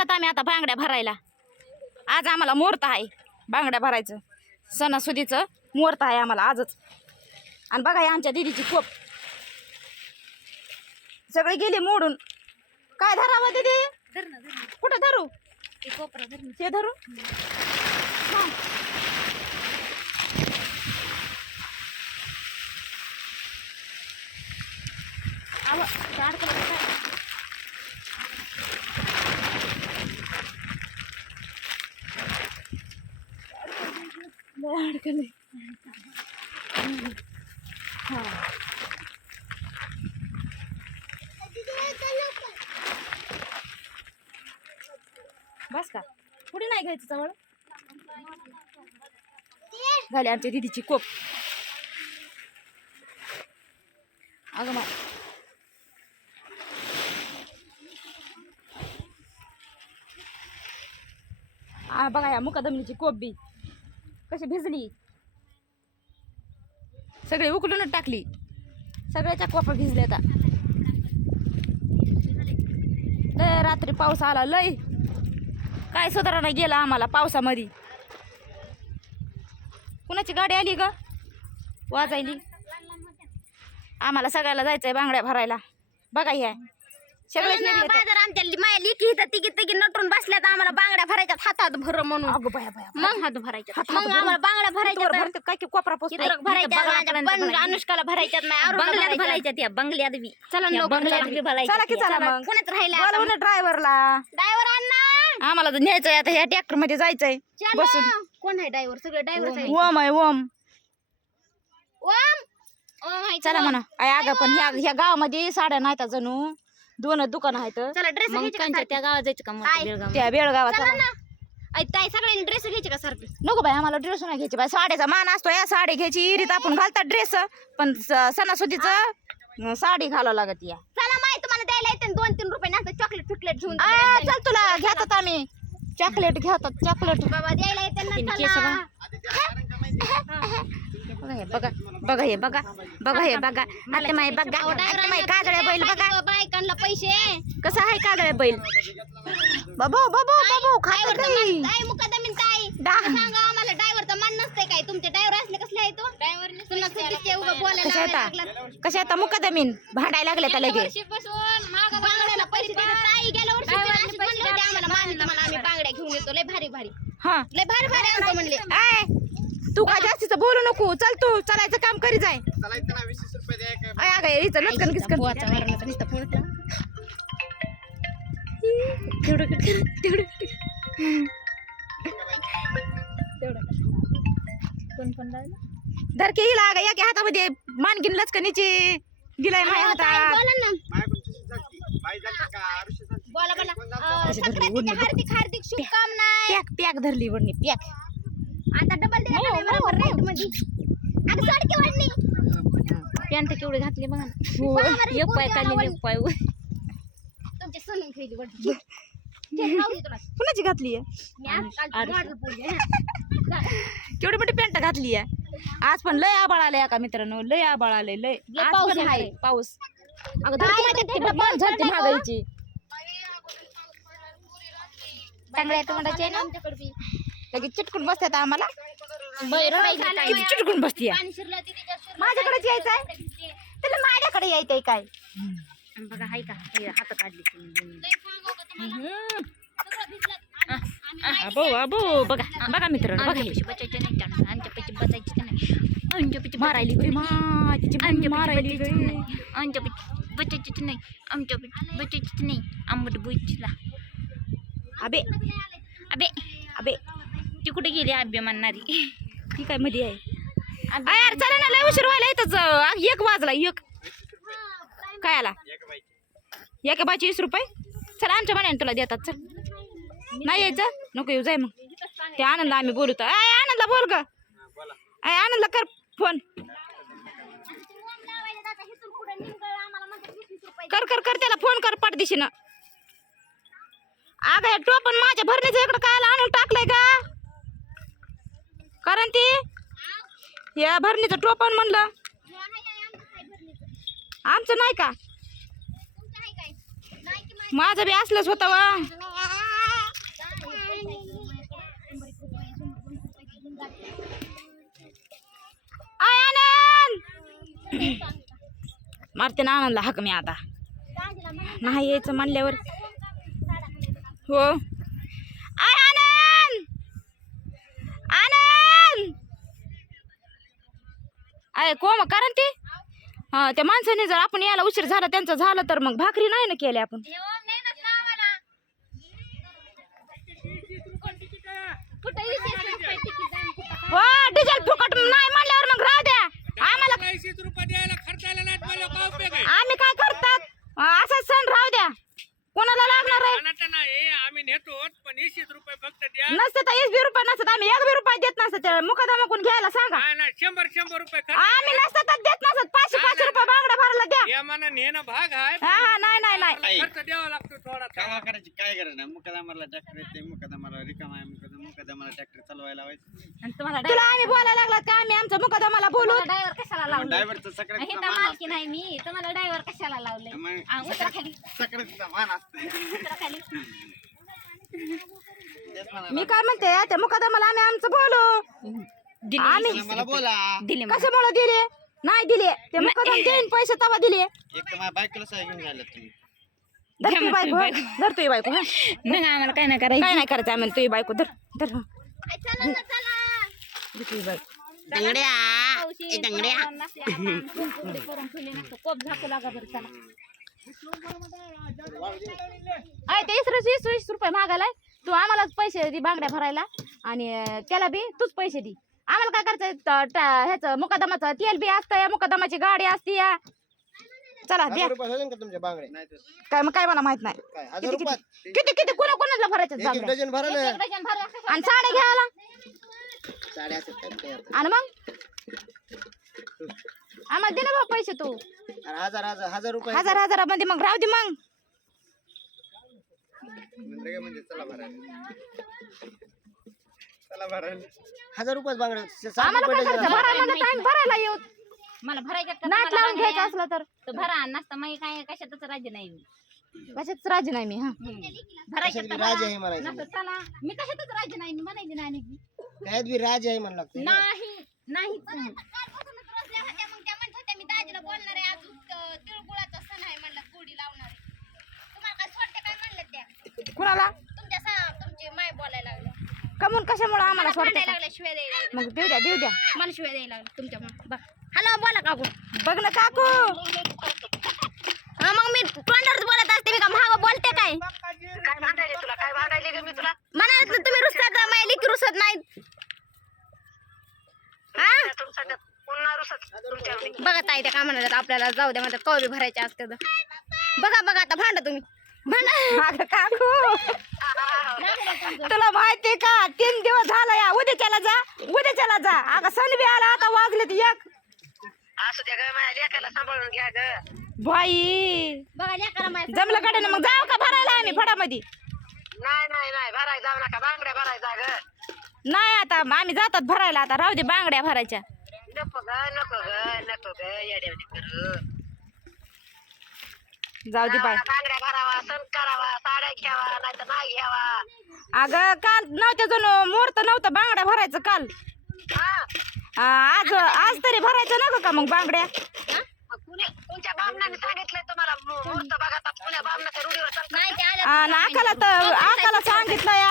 आलात आम्ही आता बांगड्या भरायला. आज आम्हाला मुहूर्त आहे बांगड्या भरायचं. सणासुदीचं मुहूर्त आहे आम्हाला आजच. आणि बघा हे आमच्या दीदीची कोप सगळे गेले मोडून. काय धरावं दीदी? कुठं धरू? ते धरू. बस का पुढे नाही घ्यायचं जवळ. झाली आमच्या दीदीची कोप. अगं मा बघा या मुकादमनीची कोप बी कशी भिजली. सगळे उकलूनच टाकली. सगळ्याच्या कोपा भिजल्या. आता लय रात्री पाऊस आला लय. काय सुधारणा गेला आम्हाला पावसामध्ये. कुणाची गाडी आली ग वाजायली. आम्हाला सगळ्याला जायचंय बांगड्या भरायला. बघा ह्या सगळेच बाजार आमच्या माया लिखी इथं तिघी नटून बसल्यात. आम्हाला बांगड्या भरायच्यात हातात भर म्हणून. अगं बाया बाया मग हात भरायच्यात. मग आम्हाला बांगड्या भरायच्यात. काय की कोपरा पोचतो भरायच्यात. अनुष्काला भरायच्यात नाही बंगल्यात भरायच्यात. या बंगल्यात बी चला बंगल्यात बी भरायच्यात. चला की चला मग कोणच राहिला ड्रायव्हरला. ड्रायव्हर अण्णा आम्हाला तर न्यायचंय आता. ह्या ट्रॅक्टर मध्ये जायचंय बसून. कोण आहे ड्रायव्हर? सगळे ड्रायव्हर. ओम आहे ओम. ओम चला म्हणा. अगं पण ह्या गावामध्ये साड्या नाहीत जणू. 2 दुकान आहेत. त्या गावात जायचं का? त्या बेळगावात ताई सगळ्यांनी ड्रेस घ्यायचे का सारखे? नको बाई आम्हाला ड्रेस नाही घ्यायचे बाई. साड्याचा मान असतो. या साडी घ्यायची इरीत आपण घालतात ड्रेस. पण सणासुदीचं साडी घालावं लागत. या चला माहिती तुम्हाला द्यायला येते 2-3 रुपये नंतर चॉकलेट फिकलेट घेऊन. चल तुला घेतात आम्ही चॉकलेट घेतात. चॉकलेट बाबा द्यायला येते. बघा बघा हे बघा बघा हे बघा. आता माय बघा माय काजळ्या बैल बघा. बायकांना पैसे कसं आहे काजळ्या बैल. बाबू बाबू बाबू काय मुकादमीन काय सांगा आम्हाला. ड्रायव्हरचा मान नसते काय? तुमचे ड्रायव्हर असले कसले आहे? तो ड्रायव्हर कशा आता मुकादमीन भांडायला लागले त्या लगेच. बांगड्याला पैसे ताई गेल्या वर्षी आम्हाला मानलं मला आम्ही बांगड्या घेऊन येतो. लय भारी भारी. हा लय भारी भारी आणतो म्हणले. तू काय जास्तीच बोलू नको. चल तू चालायचं काम करी जाय. धरके हिला एका हातामध्ये मानगिन लचकनीची गिलाय माझ्या हातात. हार्दिक हार्दिक शुभकामना. पॅक धरली वडणी पॅक. आता डबल पॅन्ट केवढी घातली बघा. एक पाय काढली एक पाय. कुणाची घातली केवढी मोठी पॅन्ट घातली आहे. आज पण लय आबाळ आलंय का मित्रांनो. लय आबाळ आलंय. लय पाऊस आहे पाऊस. महागाईची चांगल्या तोंडाची आहे ना. लगेच चिटकून बसतात आम्हाला. चिटकून बसते. माझ्याकडेच यायचंय त्याला माझ्याकडे यायचंय काय बघा. हाय का हात काढली अबो बघा बघा मित्रांनो. बघा बचायचे नाही आमच्या पैसे बचायचे नाही. आमच्या पैसे मारायली मारायली आमच्या पैसे बचायचेच नाही. आमच्या पैसे बचायचेच नाही. आंबट बुईला अबे अबे अबे ती कुठे गेली आब्य म्हणणारी. ती काय मध्ये आहे यार. चला ना लय उशीर व्हायला इथंच. 1 वाजला. 1 काय आला? एका बाची 20 रुपये. चला आमच्या मनाने तुला देतात. चल नाही यायचं नको येऊ जाय. मग ते आनंद आम्ही बोलतो. आनंदला बोल ग. आनंदला कर फोन. कर कर कर त्याला फोन कर पाठदिशीनं. अगं टोपण माझ्या भरणीचं इकडं काय आणून टाकलंय का? कारण ती या भरणीचं टोपण म्हणलं. आमचं नाही का? माझं बी असलंच होतं वा. मारते ना आनंदला हाक मी आता नाही यायचं म्हणल्यावर हो आय आनंद आनंद अय कोम कारण ते हा त्या माणसाने जर आपण यायला उशीर झाला त्यांचं झालं तर मग भाकरी नाही ना केली आपण हो डिझेल फुकट नाही म्हणल्यावर मग राहू द्या आम्हाला आम्ही काय करतात असा सण राहू द्या कोणाला लागणार आहे आम्ही नेतो पण 20 रुपये फक्त द्या नसतं तर 20 रुपये नसतात आम्ही 1 रुपये देत नसतं त्या मुकादमाकून घ्यायला सांगा नाही 100 रुपये आम्ही नसतं तर देत नसत 500 रुपये बांगडा भरायला द्या या मानाने नेणं भाग आहे हा हा नाही नाही नाही खर्च द्यावा लागतो थोडा काय करायची काय गरज नाही मुकादमाला ट्रॅक्टर येते मुकादमाला रिकामा आहे मुकादमाला ट्रॅक्टर चालवायला लावायचं आणि तुम्हाला तुला आम्ही बोलायला लागलात का आम्ही आमच्या मुकादमाला बोलू ड्रायव्हर कशाला लावलं ड्रायव्हरचं सगळ्यात हे तर मालकी नाही मी तुम्हाला ड्रायव्हर कशाला लावले उतरा खाली सगळ्यात मान असते उतरा खाली मी काय म्हणते त्या मुकादमाला आम्ही आमचं बोलू आम्ही मला बोला दिले कशामुळे दिले नाही दिले ते मुकादम देईन पैसे तवा दिले एक तर माझ्या बायकोला सहा घेऊन झालं तुम्ही धर तुझी बायको धर तुझी बायको नाही आम्हाला काय नाही करायचं काय नाही करायचं आम्हाला तुझी बायको धर धर चला ना चला तुझी बायको करून ठेवले नसतं कोप झाकू लागा बरं चला अय ते 20 रुपये मागायलाय तू आम्हालाच पैसे दे बांगड्या भरायला आणि त्याला बी तूच पैसे दे आम्हाला काय करायचं ह्याचं मुकादमाचं तेल बी असतं या मुकादमाची गाडी असती या चला द्या तुमच्या बांगडे काय मग काय मला माहित नाही किती किती कोणा कोणाला भरायचं बांगड्या डझन भरायला डझन भरा आणि साड्या घ्यायला साडे असतात आणि मग आम्हाला दे ना भाऊ पैसे तू हजार रुपये हजार मध्ये मग राहू दे मग म्हणजे चला भरायला 1000 रुपये बांगडे आम्हाला काय करायचं भरायला म्हणत आम्ही भरायला येऊ मला भरायचं नाट लावून घ्यायचं असलं तर भरा नसतं मग काय कशातच राज्य नाही मी कशाच राजी नाही मी हा भरायचं राज आहे म्हणायचं नसतं चला मी कशातच राज्य नाही मी म्हणायची नाही त्यात बी राज आहे म्हणलं लागतं नाही नाही मी दाजीला बोलणार आहे अजून तिळगुळाचा सण आहे म्हणलं गोडी लावणार आहे तुम्हाला काय सोडते काय म्हणलं त्या कुणाला तुमचे माय बोलायला लागले कमून कशामुळे आम्हाला सोडते भांडायला लागले शिवाय द्यायला लागले. मग देऊ द्या मला शिवाय द्यायला लागले तुमच्या मग हॅलो बोला काकू बघ ना काकू हा मग मी तोंडावरच बोलत असते मी का महाग बोलते काय म्हणाल तुम्ही रुसत माहिती की रुसत नाहीत बघा ताई त्या काय म्हणाल आपल्याला जाऊ द्या म्हणतात कवबी भरायचे असते बघा आता भांडा तुम्ही अगं काकू तुला माहितीये का 3 दिवस झाला या उद्याच्याला जा अगं सण बी आला आता वाजले ते एक असू द्या ग माझ्या लेकाला सांभाळून घ्या ग बाई बघा लेकरं माहिती जमलं कडे मग जाऊ का भरायला आम्ही फडामध्ये नाही भरायला जाऊ नका बांगड्या भरायचा ग नाही आता आम्ही जातात भरायला आता राहू दे बांगड्या भरायच्या नको ग येड्यावणी करू जाऊ दे बाय बांगड्या भरावा सण करावा साड्या घ्यावा नाही तर नाही घ्यावा अगं काल नव्हत्या जण मुहूर्त नव्हतं बांगड्या भरायचं काल आज तरी भरायचं नको का मग बांगड्या तुमच्या बामणाने सांगितलंय तुम्हाला मुहूर्त बघा पुण्या बामणाच्या रूढीवर नाही ते आल्या आकाला सांगितलं या